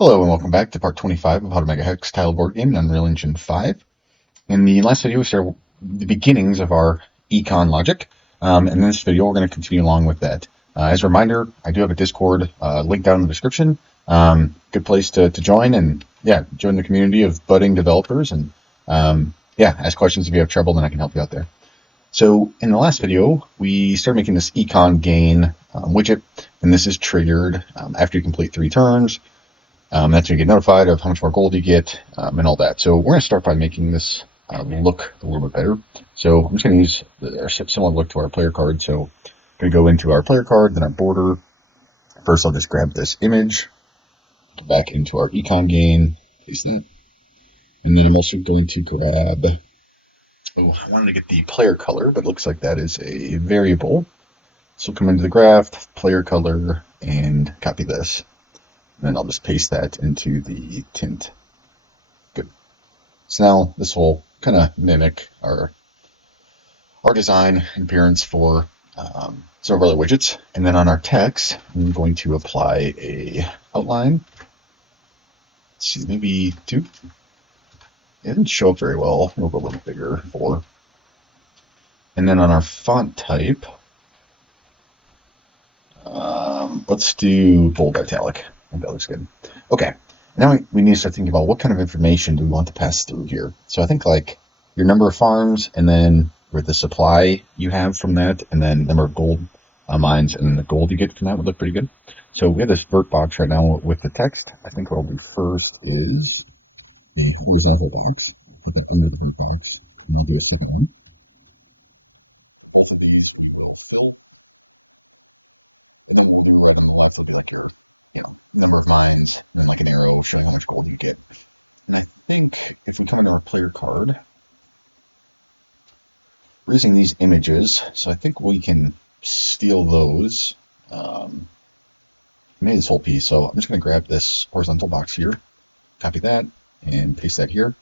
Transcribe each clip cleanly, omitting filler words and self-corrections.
Hello and welcome back to part 25 of how to make a HexTile board game in Unreal Engine 5. In the last video, we started the beginnings of our Econ logic, and in this video, we're going to continue along with that. As a reminder, I do have a Discord link down in the description. Good place to join and, yeah, join the community of budding developers and, yeah, ask questions if you have trouble, then I can help you out there. So in the last video, we started making this Econ gain widget, and this is triggered after you complete 3 turns. That's when you get notified of how much more gold you get and all that. So we're going to start by making this look a little bit better. So I'm just going to use a similar look to our player card. So I'm going to go into our player card, then our border. First, I'll just grab this image, back into our econ gain, paste that. And then I'm also going to grab, I wanted to get the player color, but it looks like that is a variable. So come into the graph, player color, and copy this. And then I'll just paste that into the tint. Good. So now this will kind of mimic our design and appearance for some of our other widgets. And then on our text, I'm going to apply a outline. Let's see, maybe 2. It didn't show up very well. We'll go a little bigger, 4. And then on our font type, let's do bold italic. I think that looks good. Okay, now we need to start thinking about what kind of information do we want to pass through here. So I think like your number of farms, and then with the supply you have from that, and then number of gold mines, and then the gold you get from that would look pretty good. So we have this vert box right now with the text. I think what we'll do first is the horizontal box. Put that under the vert box, and I'll do a second one. Both of these we will fill, and then we'll do a horizontal box. Number of lines, and I can arrow for how much gold you get. If you turn off clear color, there's a nice images, so I think we can steal those very happy. So I'm just going to grab this horizontal box here, copy that, and paste that here.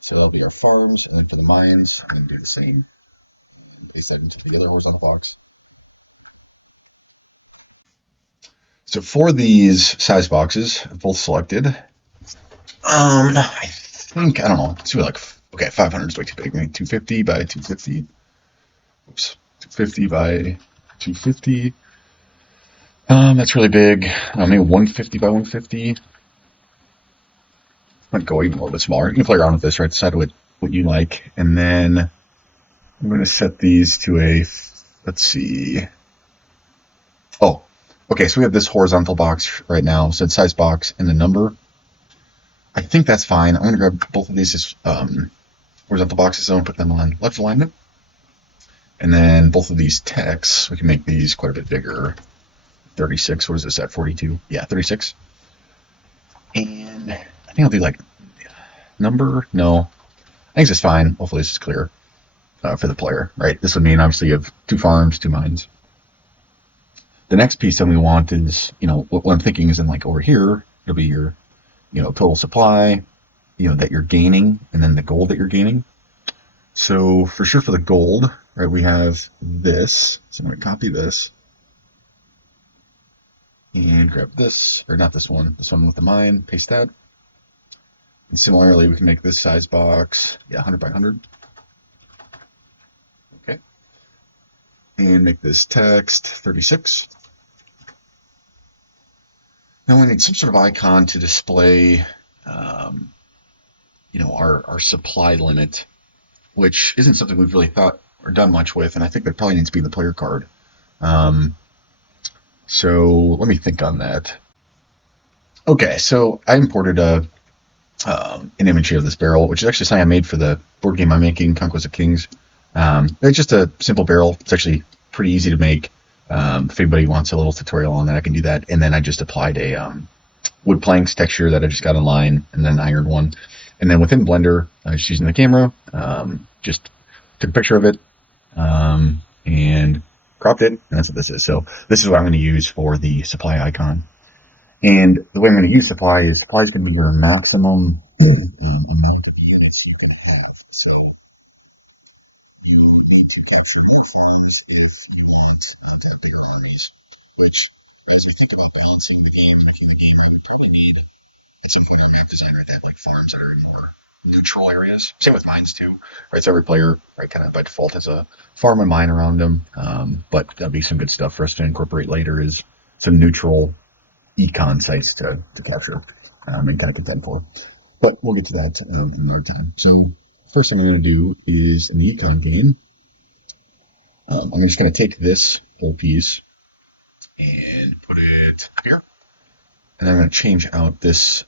So that'll be our farms, and then for the mines, I'm going to do the same. Paste that into the other horizontal box. So for these size boxes, both selected. I think, I don't know, let's do like, okay, 500 is way too big. Maybe 250 by 250. Oops, 250 by 250. That's really big. Maybe 150 by 150. Might go even a little bit smaller. You can play around with this, right? Decide what you like. And then I'm going to set these to a, let's see. Oh, okay, so we have this horizontal box right now. So it's size box and the number. I think that's fine. I'm going to grab both of these as horizontal boxes and put them on left alignment. And then both of these texts, we can make these quite a bit bigger. 36, what is this at, 42? Yeah, 36. And I think I'll do like number, no. I think this is fine. Hopefully this is clear for the player, right? This would mean obviously you have 2 farms, 2 mines. The next piece that we want is, what I'm thinking is in like over here, it'll be your, total supply, that you're gaining, and then the gold that you're gaining. So for sure for the gold, right, we have this. So I'm going to copy this and grab this, or not this one with the mine, paste that. And similarly, we can make this size box, 100 by 100. Okay. And make this text 36. Now we need some sort of icon to display, our supply limit, which isn't something we've really thought or done much with, and I think that probably needs to be in the player card. So let me think on that. Okay, so I imported an image here of this barrel, which is actually something I made for the board game I'm making, Conquest of Kings. It's just a simple barrel. It's actually pretty easy to make. If anybody wants a little tutorial on that, I can do that. And then I just applied a wood planks texture that I just got online, and then an iron one. And then within Blender, just using the camera, just took a picture of it and cropped it, and that's what this is. So this is what I'm going to use for the supply icon. And the way I'm going to use supply is going to be your maximum amount of units you can have. So you need to capture more farms if you want to have bigger armies, which, as we think about balancing the game, making the game, probably at some point, I'm a designer that have like forms that are in more neutral areas. Same with mines too, right? So every player, right, kind of by default has a farm and mine around them. But that'll be some good stuff for us to incorporate later is some neutral econ sites to capture and kind of contend for. But we'll get to that another time. So first thing I'm going to do is in the econ game, I'm just going to take this whole piece and put it here. And I'm going to change out this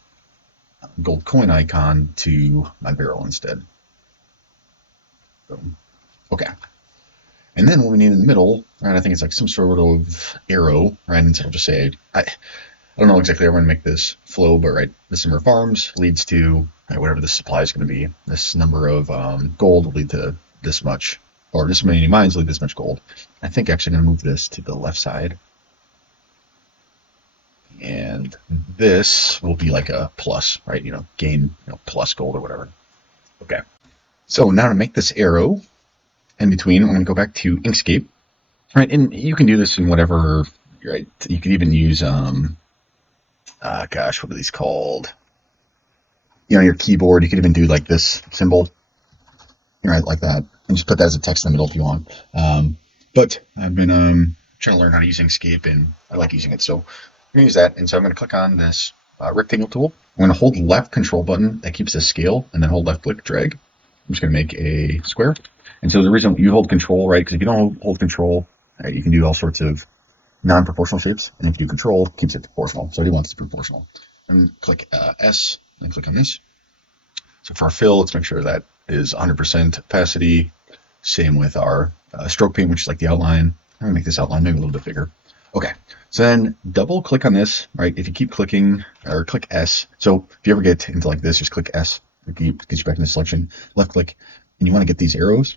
gold coin icon to my barrel instead. Boom. Okay. And then what we need in the middle, right, I think it's like some sort of arrow, right? And so I'll just say, I don't know exactly how I'm going to make this flow, but right, this number of farms leads to right, whatever the supply is going to be. This number of gold will lead to this much, or this many mines will lead to this much gold. I think actually I'm going to move this to the left side. And this will be like a plus, right? Gain plus gold or whatever. Okay. So now to make this arrow in between, I'm going to go back to Inkscape, right? And you can do this in whatever, right? You could even use, gosh, what are these called? Your keyboard. You could even do like this symbol, right? Like that, and just put that as a text in the middle if you want. But I've been trying to learn how to use Inkscape, and I like using it, so I'm going to use that. And so I'm going to click on this rectangle tool. I'm going to hold left control button. That keeps the scale, and then hold left click, drag. I'm just going to make a square. And so the reason you hold control, right, because if you don't hold control, right, you can do all sorts of non-proportional shapes. And if you do control, it keeps it proportional. So I do want this to be proportional. And click S, and click on this. So for our fill, let's make sure that is 100% opacity. Same with our stroke paint, which is like the outline. I'm going to make this outline maybe a little bit bigger. Okay, so then double click on this, right? If you keep clicking, or click S. So if you ever get into like this, just click S. It gets you back into the selection. Left click, and you want to get these arrows.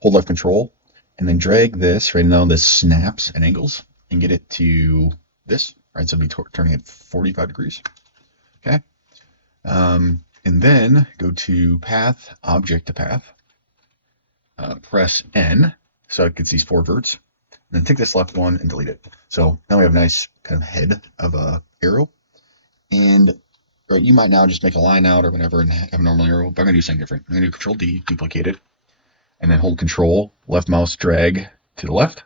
Hold left control, and then drag this, right now this snaps and angles, and get it to this, right? So it'll be turning at 45 degrees. Okay. And then go to path, object to path. Press N, so it gets these four verts. And then take this left one and delete it. So now we have a nice kind of head of a arrow. And right, you might now just make a line out or whatever and have a normal arrow, but I'm going to do something different. I'm going to do Control D, duplicate it, and then hold Control, left mouse drag to the left.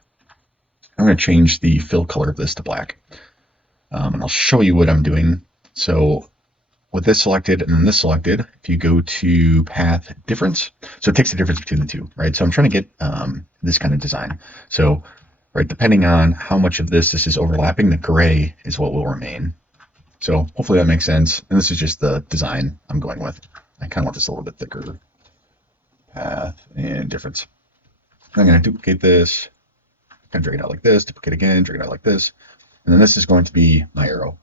I'm going to change the fill color of this to black. And I'll show you what I'm doing. So with this selected and then this selected, if you go to path difference, so it takes the difference between the two, right? So I'm trying to get this kind of design. So, right, depending on how much of this is overlapping, the gray is what will remain. So hopefully that makes sense. And this is just the design I'm going with. I kind of want this a little bit thicker. Path and difference. I'm going to duplicate this, kind of drag it out like this, duplicate again, drag it out like this. And then this is going to be my arrow.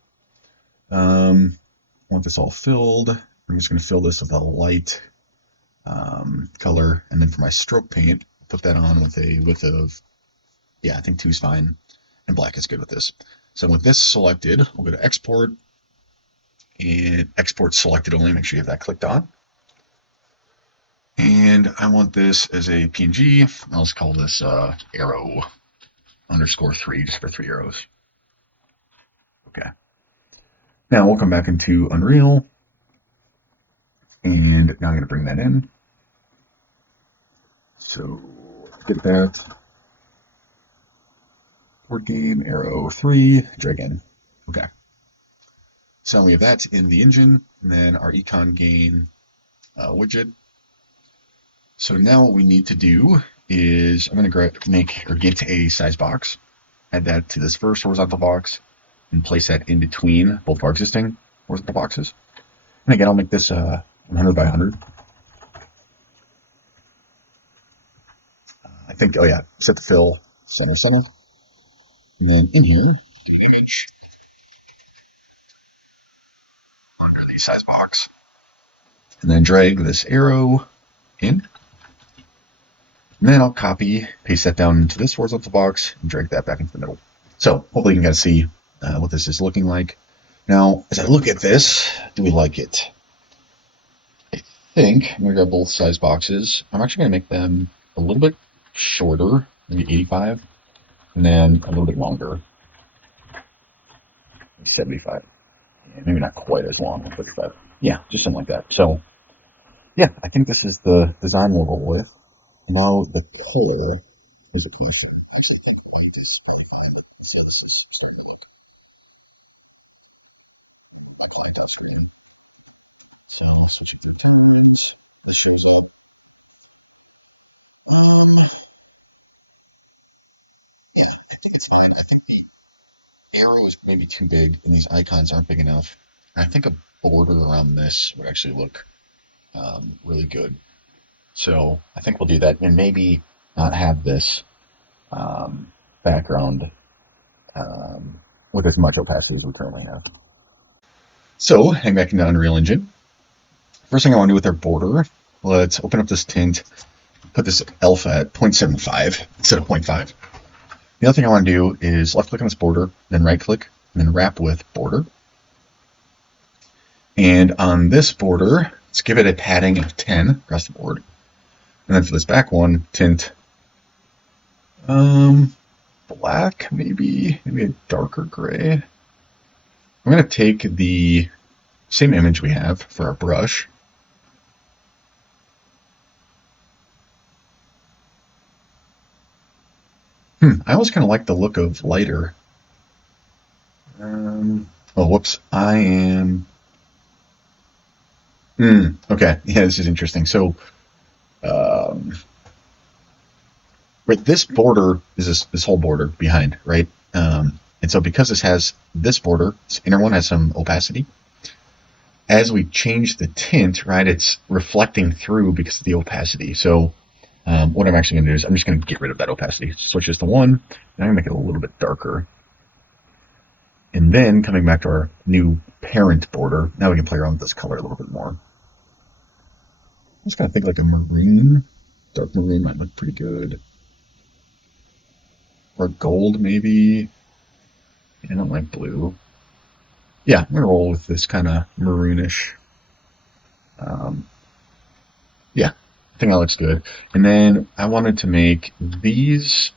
I want this all filled. I'm just going to fill this with a light color. And then for my stroke paint, put that on with a width of, yeah, I think 2 is fine. And black is good with this. So with this selected, we'll go to export and export selected only. Make sure you have that clicked on. And I want this as a PNG. I'll just call this arrow _3 just for 3 arrows. Okay. Now we'll come back into Unreal. And now I'm going to bring that in. So get that. Board game, arrow 3, drag in. Okay. So we have that in the engine, and then our econ gain widget. So now what we need to do is I'm going to get a size box, add that to this first horizontal box, and place that in between both of our existing horizontal boxes. And again, I'll make this 100 by 100. I think, oh yeah, set the fill, center. And then in here, image under the size box. And then drag this arrow in. And then I'll copy, paste that down into this horizontal box, and drag that back into the middle. So hopefully you can kind of see what this is looking like. Now, as I look at this, do we like it? I think I'm going to grab both size boxes. I'm actually going to make them a little bit shorter, maybe 85, and then a little bit longer, 75. maybe not quite as long as 55. Yeah, just something like that. So yeah, I think this is the design we'll go with. Now the color is a piece. Arrow is maybe too big, and these icons aren't big enough. I think a border around this would actually look really good. So I think we'll do that, and maybe not have this background with as much opacity as we currently have. So, hang back into Unreal Engine. First thing I want to do with our border, let's open up this tint, put this alpha at 0.75 instead of 0.5. The other thing I want to do is left click on this border, then right click, and then wrap with border. And on this border, let's give it a padding of 10 across the board. And then for this back one, tint black, maybe a darker gray. I'm going to take the same image we have for our brush. I always kind of like the look of lighter. Oh, whoops. I am... okay, yeah, this is interesting. So, right, this border is this whole border behind, right? And so because this has this border, this inner one has some opacity. As we change the tint, right, it's reflecting through because of the opacity. So what I'm actually going to do is I'm just going to get rid of that opacity. Switch this to 1, and I'm going to make it a little bit darker. And then coming back to our new parent border, now we can play around with this color a little bit more. I'm just going to think like a maroon. Dark maroon might look pretty good. Or gold, maybe. I don't like blue. Yeah, I'm going to roll with this kind of maroonish. Yeah, I think that looks good. And then I wanted to make these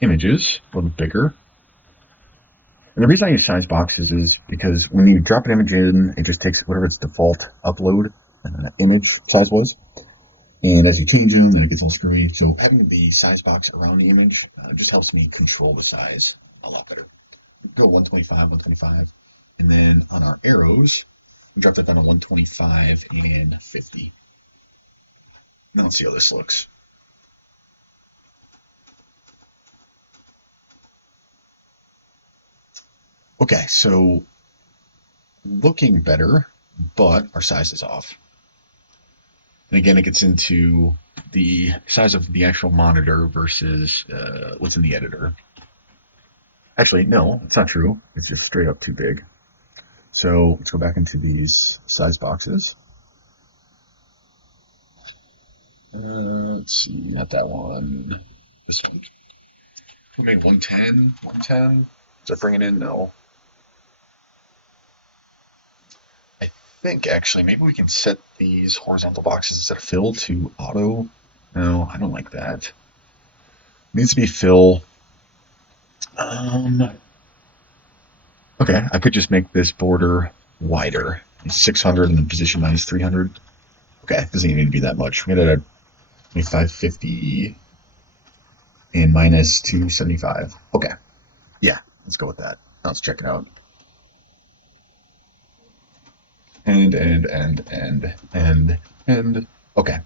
images a little bigger. And the reason I use size boxes is because when you drop an image in, it just takes whatever its default upload image size was. And as you change them, then it gets all screwy. So having the size box around the image just helps me control the size a lot better. Go 125, 125. And then on our arrows, we drop that down to 125 and 50. Now let's see how this looks. Okay, so looking better, but our size is off. And again, it gets into the size of the actual monitor versus what's in the editor. Actually, no, it's not true. It's just straight up too big. So let's go back into these size boxes. Let's see, not that one. This one. We made 110, 110. Is that bringing in? No. I think actually maybe we can set these horizontal boxes instead of fill to auto. No, I don't like that. It needs to be fill. Okay, I could just make this border wider. It's 600 and the position minus 300. Okay, it doesn't even need to be that much. We got it at 550 and minus 275. Okay, yeah, let's go with that. Now let's check it out. And. Okay,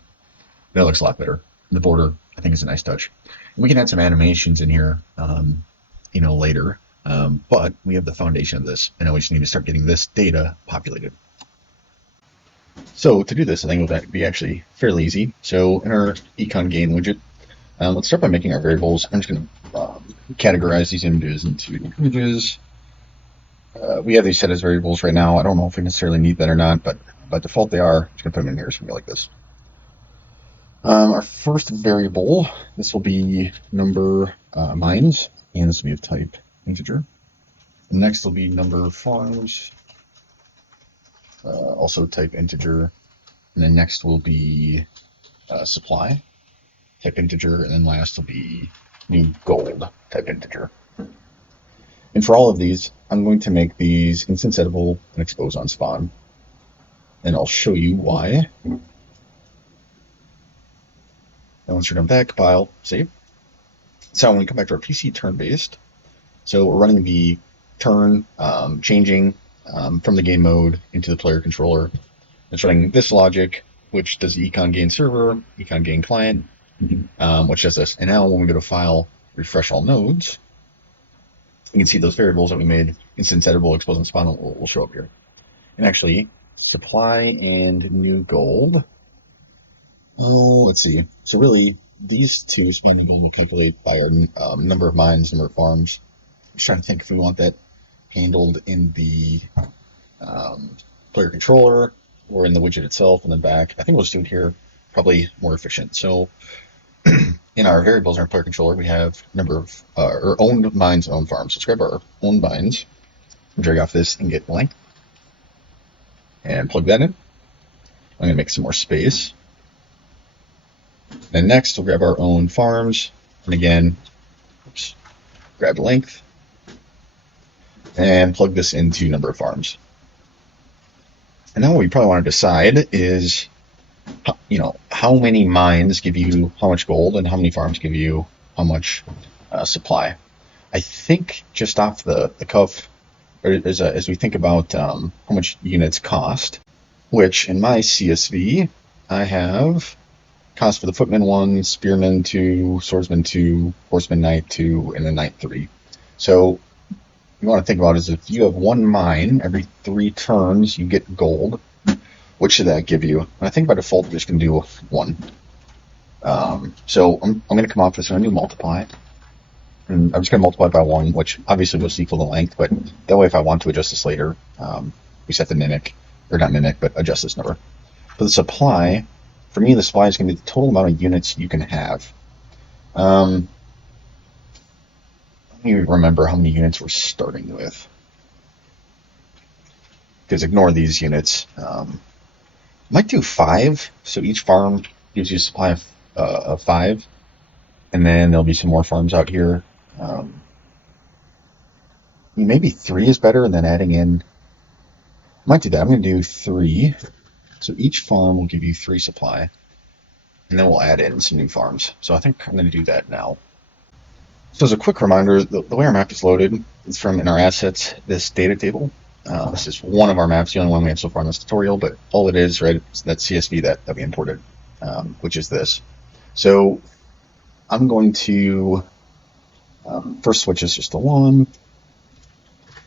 that looks a lot better. The border, I think, is a nice touch. We can add some animations in here, later. But we have the foundation of this, and now we just need to start getting this data populated. So to do this, I think it would be actually fairly easy. So in our Econ gain widget, let's start by making our variables. I'm just going to categorize these images into images. We have these set as variables right now. I don't know if we necessarily need that or not, but by default they are. I'm just going to put them in here so we go like this. Our first variable, this will be number mines, and this will be of type integer. The next will be number farms, also type integer. And then next will be supply, type integer. And then last will be new gold, type integer. And for all of these, I'm going to make these instance editable and expose on spawn. And I'll show you why. And once you're done with that, compile, save. So when we come back to our PC turn-based, so we're running the turn, changing from the game mode into the player controller. It's running this logic, which does the econ gain server, econ gain client, which does this. And now when we go to file, refresh all nodes, you can see those variables that we made, instance editable, expose and spawn, will show up here. And actually, supply and new gold. Oh, let's see. So really, these two, supply and new gold, will calculate by our number of mines, number of farms. I'm just trying to think if we want that handled in the player controller or in the widget itself and then back. I think we'll just do it here, probably more efficient. So in our variables in our player controller, we have number of or owned mines, owned farms. Let's grab our owned mines, drag off this and get length, and plug that in. I'm going to make some more space. Then next, we'll grab our own farms, and again, oops, grab length, and plug this into number of farms. And now what we probably want to decide is, how many mines give you how much gold, and how many farms give you how much supply. I think just off the cuff, or as we think about how much units cost, which in my CSV, I have cost for the footman 1, spearman 2, swordsman 2, horseman knight 2, and then knight 3. So you want to think about is if you have one mine every 3 turns, you get gold. What should that give you? And I think by default we're just going to do 1. So I'm going to come off this and I'm going to multiply. And I'm just going to multiply by 1, which obviously was equal to length, but that way if I want to adjust this later, we set the mimic, or not mimic, but adjust this number. For the supply, for me the supply is going to be the total amount of units you can have. Let me remember how many units we're starting with. Because ignore these units. Might do 5, so each farm gives you a supply of 5, and then there'll be some more farms out here. Maybe 3 is better, and then adding in. Might do that. I'm going to do 3. So each farm will give you 3 supply, and then we'll add in some new farms. So I think I'm going to do that now. So as a quick reminder, the way our map is loaded is from in our assets, this data table. This is one of our maps, the only one we have so far in this tutorial, but all it is, right, is that CSV that we imported, which is this. So I'm going to first switch this just to 1.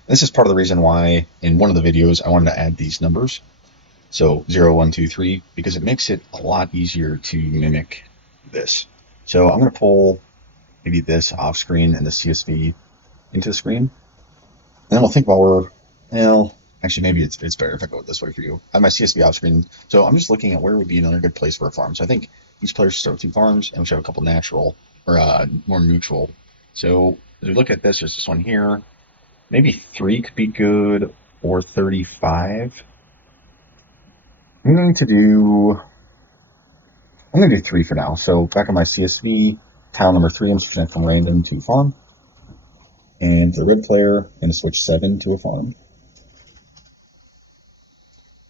This is part of the reason why in one of the videos I wanted to add these numbers. So 0, 1, 2, 3, because it makes it a lot easier to mimic this. So I'm going to pull maybe this off screen and the CSV into the screen. And then we'll think while actually maybe it's better if I go this way for you. I have my CSV off screen. So I'm just looking at where would be another good place for a farm. So I think each player should start with 2 farms, and we should have a couple natural or more neutral. So as we look at this, there's this one here. Maybe 3 could be good, or 35. I'm going to do 3 for now. So back on my CSV, tile number 3, I'm switching from random to farm. And for the red player, I'm going to switch 7 to a farm.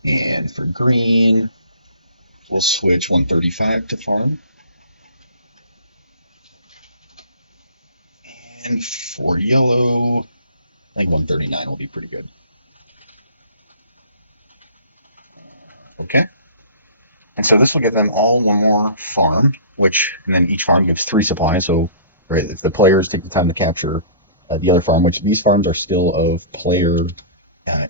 And for green, we'll switch 135 to farm. And for yellow, I think 139 will be pretty good. Okay. And so this will give them all one more farm, and then each farm gives 3 supplies. So, right, if the players take the time to capture the other farm, which these farms are still of player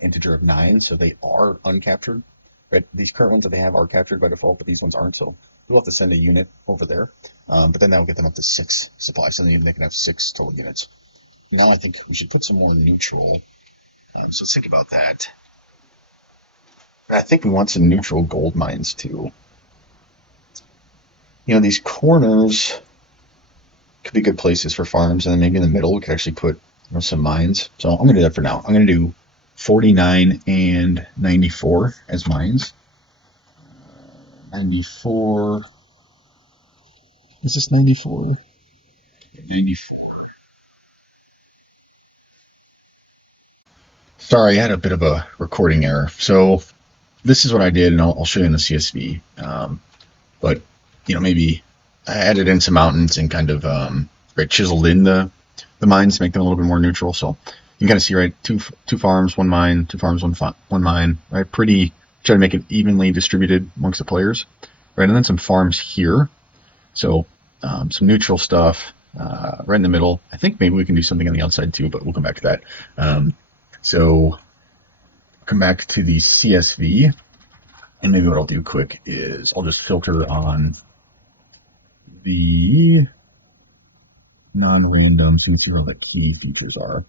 integer of 9, so they are uncaptured. Right, these current ones that they have are captured by default, but these ones aren't. So we'll have to send a unit over there. But then that will get them up to 6 supplies, so then they can have 6 total units. Now I think we should put some more neutral. So let's think about that. I think we want some neutral gold mines too. These corners could be good places for farms, and then maybe in the middle we could actually put some mines. So I'm going to do that for now. I'm going to do 49 and 94 as mines. 94. Is this 94? 94. Sorry, I had a bit of a recording error. So this is what I did, and I'll show you in the CSV. But maybe I added in some mountains and kind of right, chiseled in the mines to make them a little bit more neutral. So you can kind of see, right, two farms, one mine, two farms, one mine, right? Pretty, try to make it evenly distributed amongst the players, right? And then some farms here. So some neutral stuff right in the middle. I think maybe we can do something on the outside too, but we'll come back to that. So come back to the CSV, and maybe what I'll do quick is I'll just filter on the non-random so you see what the key features are.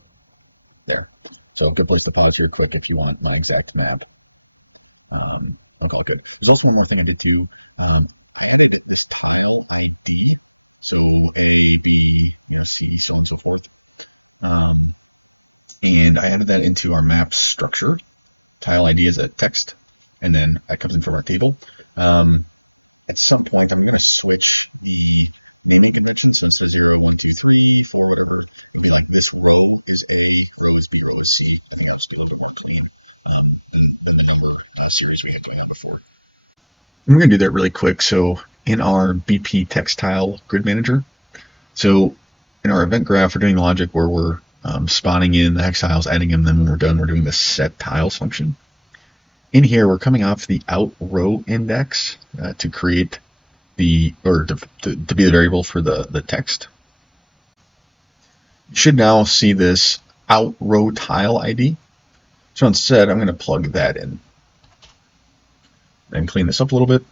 There. So a good place to pause here quick if you want my exact map. That's all good. There's also one more thing I did too. I added this tile ID, so A, B, C, so on and so forth. And I added that into our map structure. Tile ID is a text, and then that comes into our table. At some point, I'm going to switch the naming convention, so say 0, 1, 2, 3, 4, whatever. Maybe like this row is A, row is B, row is C. I think I'll just be a little more clean than the number series we had doing that before. I'm going to do that really quick. So in our BP HexTile grid manager, so in our event graph, we're doing logic where we're spawning in the hex tiles, adding them, then when we're done, we're doing the set tiles function. In here, we're coming off the out row index to create to be the variable for the text. You should now see this out row tile ID. So instead, I'm going to plug that in and clean this up a little bit.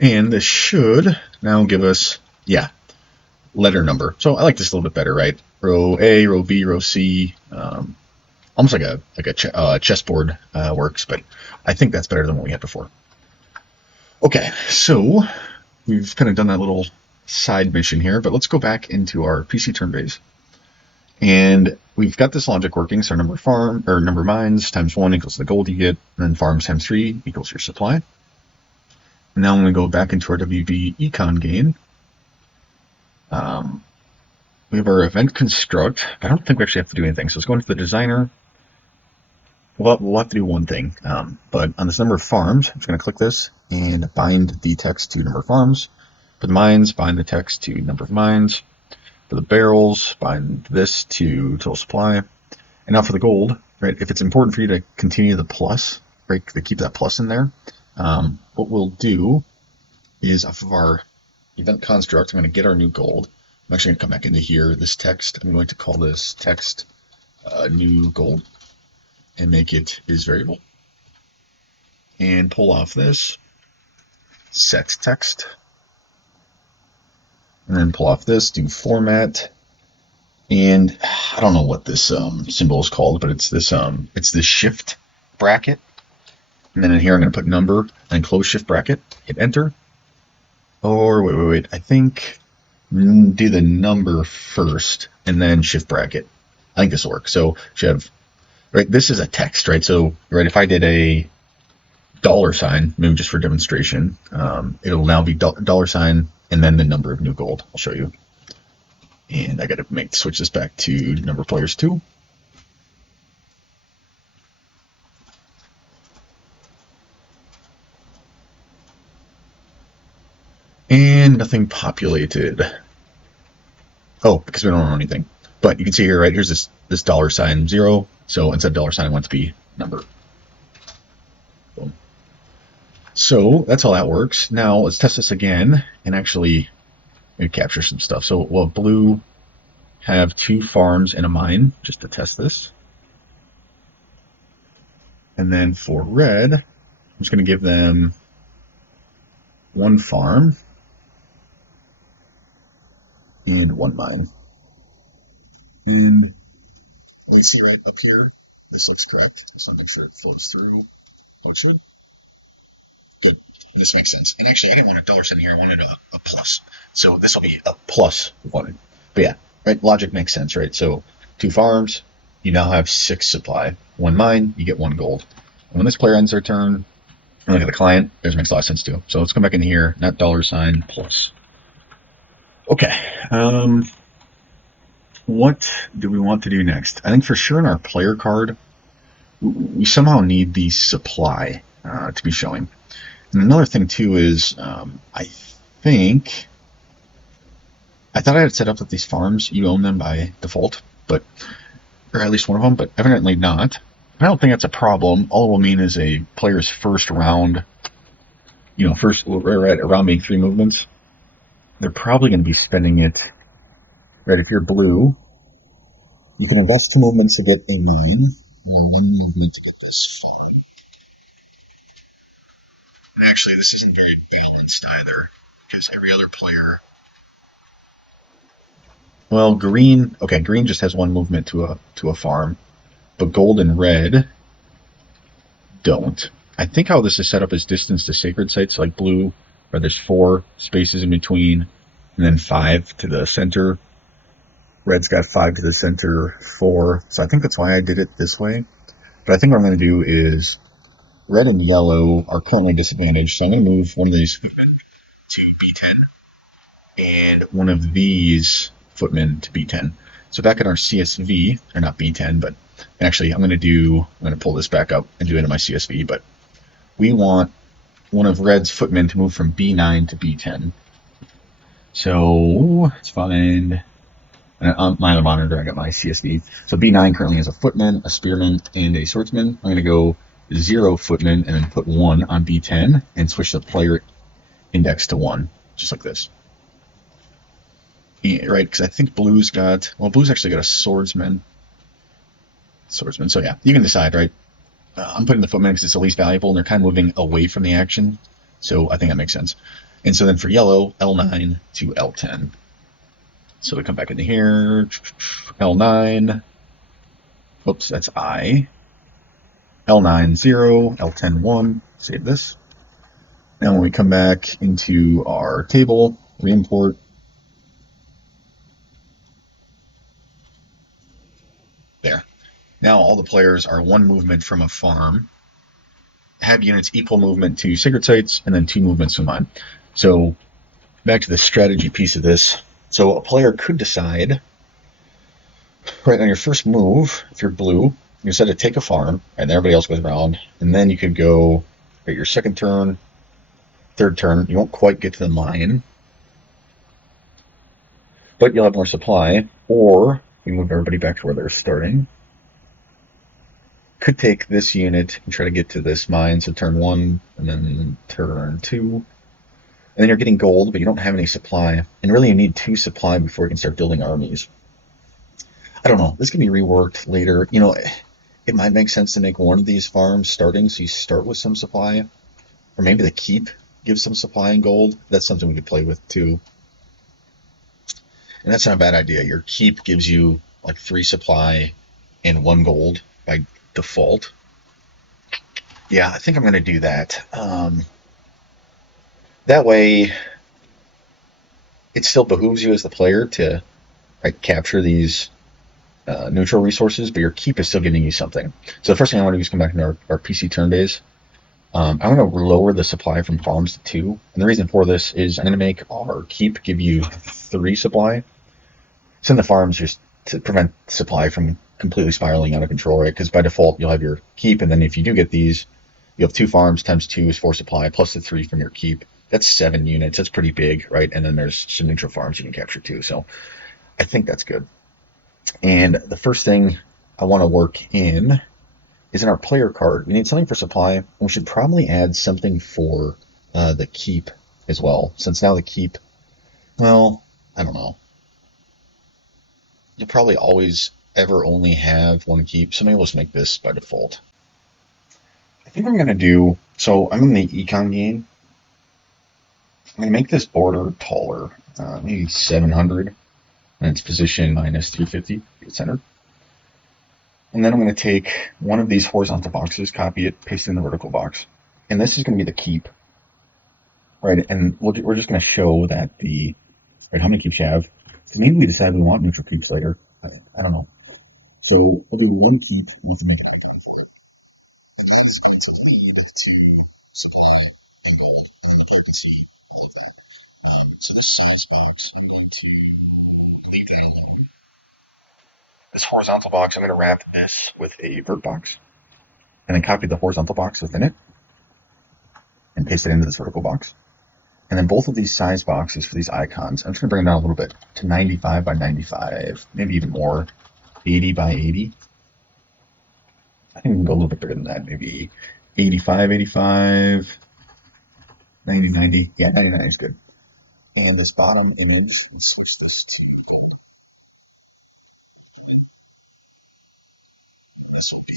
And this should now give us, letter number. So I like this a little bit better, right? Row A, row B, row C. Almost like a chessboard works, but I think that's better than what we had before. Okay, so we've kind of done that little side mission here, but let's go back into our PC turn base. And we've got this logic working, so our number of mines times 1 equals the gold you get, and then farms times 3 equals your supply. And now I'm going to go back into our WB Econ game. We have our event construct. I don't think we actually have to do anything, so let's go into the designer. We'll have to do one thing, but on this number of farms, I'm just going to click this and bind the text to number of farms. For the mines, bind the text to number of mines. For the barrels, bind this to total supply. And now for the gold, right? If it's important for you to continue the plus, right, to keep that plus in there, what we'll do is off of our event construct, I'm going to get our new gold. I'm actually going to come back into here. This text, I'm going to call this text new gold and make it is variable. And pull off this set text. And then pull off this, do format. And I don't know what this symbol is called, but it's this shift bracket. And then in here I'm going to put number and close shift bracket, hit enter. Or wait, I think do the number first and then shift bracket. I think this will work. So you have, right, this is a text, right? So, right, if I did a $, maybe just for demonstration, it'll now be $, and then the number of new gold. I'll show you. And I got to switch this back to number of players 2. And nothing populated. Oh, because we don't know anything. But you can see here, right, here's this $0. So instead of $, I want it to be number. Boom. So that's how that works. Now let's test this again and actually maybe capture some stuff. So we'll have blue have 2 farms and a mine just to test this. And then for red, I'm just going to give them 1 farm and 1 mine. And you see right up here, this looks correct. So make sure it flows through. Looks good. Good. This makes sense. And actually, I didn't want a $sign here. I wanted a plus. So this will be a plus 1. But yeah, right? Logic makes sense, right? So 2 farms, you now have 6 supply. 1 mine, you get 1 gold. And when this player ends their turn, and look at the client, this makes a lot of sense too. So let's come back in here, not $, plus. Okay. what do we want to do next? I think for sure in our player card, we somehow need the supply to be showing. And another thing too is think I thought I had set up that these farms you own them by default, but or at least one of them, but evidently not. I don't think that's a problem. All it will mean is a player's first round, first right around being 3 movements. They're probably going to be spending it right. If you're blue, you can invest 2 movements to get a mine, or 1 movement to get this farm. And actually, this isn't very balanced either, because every other player. Well, green. Okay, green just has 1 movement to a farm, but gold and red don't. I think how this is set up is distance to sacred sites, like blue, where there's 4 spaces in between, and then 5 to the center. Red's got 5 to the center, 4. So I think that's why I did it this way. But I think what I'm going to do is red and yellow are currently disadvantaged, so I'm going to move one of these footmen to B10 and one of these footmen to B10. So back in our CSV, or not B10, but actually I'm going to pull this back up and do it in my CSV, but we want one of red's footmen to move from B9 to B10. So let's find on my other monitor, I got my CSV. So B9 currently has a footman, a spearman, and a swordsman. I'm going to go 0 footman and then put 1 on B10 and switch the player index to 1, just like this. Yeah, right, because I think blue's actually got a swordsman. So yeah, you can decide, right? I'm putting the footman because it's the least valuable, and they're kind of moving away from the action. So I think that makes sense. And so then for yellow, L9 to L10. So we come back into here, L9, oops, that's I, L9, 0, L10, 1, save this. Now when we come back into our table, we import there. Now all the players are 1 movement from a farm, have units equal movement to sacred sites, and then 2 movements from mine. So back to the strategy piece of this. So a player could decide, right on your first move, if you're blue, you decide to take a farm, and everybody else goes around, and then you could go at your second turn, third turn, you won't quite get to the mine, but you'll have more supply, or you move everybody back to where they're starting. Could take this unit and try to get to this mine, so turn 1, and then turn 2. And then you're getting gold, but you don't have any supply. And really you need 2 supply before you can start building armies. I don't know. This can be reworked later. It might make sense to make one of these farms starting, so you start with some supply. Or maybe the keep gives some supply in gold. That's something we could play with too. And that's not a bad idea. Your keep gives you like 3 supply and 1 gold by default. Yeah, I think I'm going to do that. That way, it still behooves you as the player to capture these neutral resources, but your keep is still giving you something. So the first thing I want to do is come back into our PC turn days. I'm going to lower the supply from farms to 2. And the reason for this is I'm going to make our keep give you 3 supply. Send the farms just to prevent supply from completely spiraling out of control, right? Because by default, you'll have your keep, and then if you do get these, you have 2 farms times 2 is 4 supply, plus the 3 from your keep. That's 7 units. That's pretty big, right? And then there's some neutral farms you can capture too. So I think that's good. And the first thing I want to work in is in our player card. We need something for supply, and we should probably add something for the keep as well, since now the keep, well, I don't know. You'll probably always ever only have 1 keep, so maybe let's make this by default. I think I'm going to do, so I'm in the Econ game. I'm going to make this border taller, maybe 700, and its position minus 350, get centered. And then I'm going to take one of these horizontal boxes, copy it, paste it in the vertical box. And this is going to be the keep, right? And we're just going to show that how many keeps you have. So maybe we decide we want neutral keeps later. I don't know. So I'll do 1 keep with make an icon for it. And that is going to lead to supply and gold. And you can see all of that. So the size box, I'm going to leave that alone. This horizontal box, I'm going to wrap this with a vert box, and then copy the horizontal box within it, and paste it into this vertical box. And then both of these size boxes for these icons, I'm just going to bring them down a little bit to 95 by 95, maybe even more, 80 by 80. I think we can go a little bit bigger than that, maybe 85, 85, 90, 90. Yeah, 99 is good. And this bottom image, let's switch this to, this will be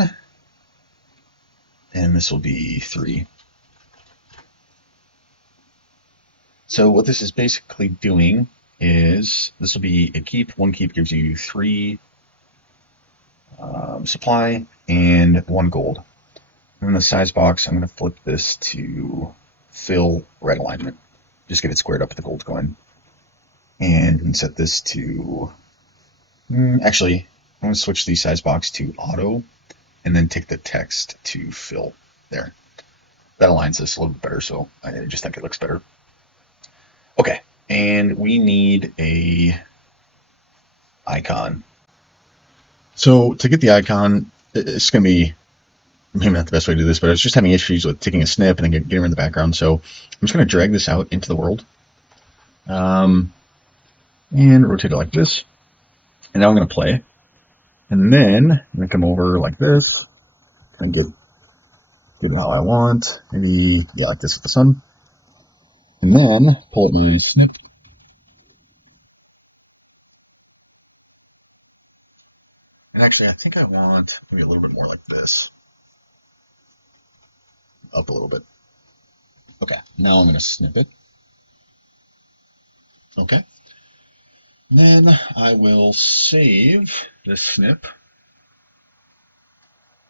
+1, and this will be 3. So what this is basically doing is this will be a keep. One keep gives you 3 supply and 1 gold. And in the size box, I'm going to flip this to fill red alignment. Just get it squared up with the gold going. And set this to, actually, I'm going to switch the size box to auto, and then take the text to fill there. That aligns this a little bit better, so I just think it looks better. Okay, and we need a icon. So to get the icon, it's going to be maybe not the best way to do this, but I was just having issues with taking a snip and then getting her in the background. So I'm just going to drag this out into the world, and rotate it like this. And now I'm going to play. And then I'm going to come over like this and get it how I want. Maybe, yeah, like this with the sun. And then pull up my snip. And actually, I think I want maybe a little bit more like this. Up a little bit. Okay, now I'm going to snip it. Okay. Then I will save this snip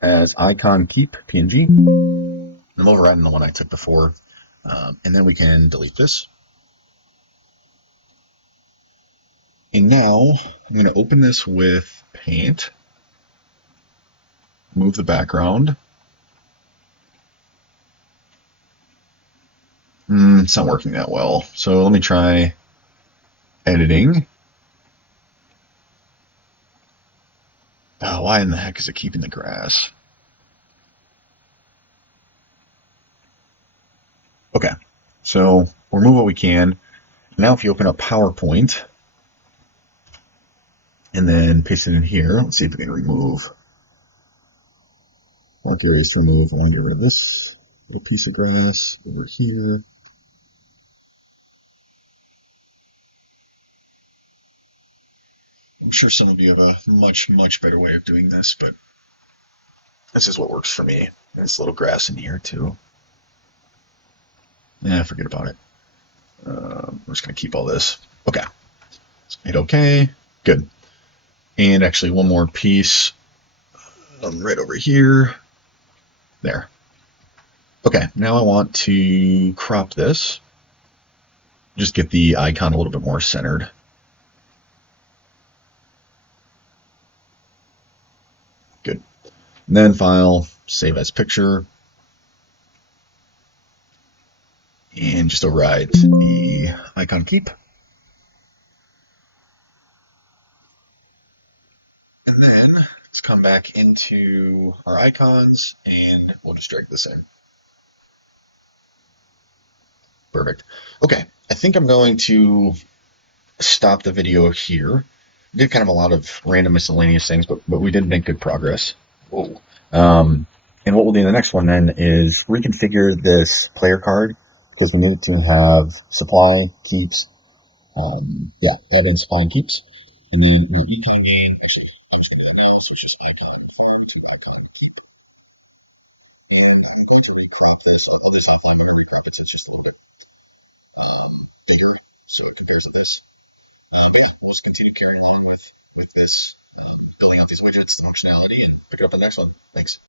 as icon keep PNG. I'm overriding the one I took before. And then we can delete this. And now I'm going to open this with Paint. Move the background. It's not working that well. So let me try editing. Oh, why in the heck is it keeping the grass? Okay, so we'll remove what we can. Now if you open up PowerPoint and then paste it in here, let's see if we can remove. Mark areas to remove. I want to get rid of this little piece of grass over here. I'm sure some of you have a much, much better way of doing this, but this is what works for me. There's a little grass in here too. Yeah, forget about it. I'm just going to keep all this. Okay. So hit OK. Good. And actually one more piece right over here. There. Okay, now I want to crop this. Just get the icon a little bit more centered. Good. And then File, Save as Picture. And just override the icon keep. And then let's come back into our icons and we'll just drag this in. Perfect. Okay, I think I'm going to stop the video here. We did kind of a lot of random miscellaneous things, but we did make good progress. Whoa. And what we'll do in the next one then is reconfigure this player card because we need to have supply, keeps, evidence, supply, and keeps. And then we'll econ gain, actually, I'm just going to do that now, so it's just icon to icon keep. And I'm going to recap this, although there's not that many comments, it's just a little bit so it compares to this. Okay, we'll just continue carrying on with this, building out these widgets, the functionality, and pick it up in the next one. Thanks.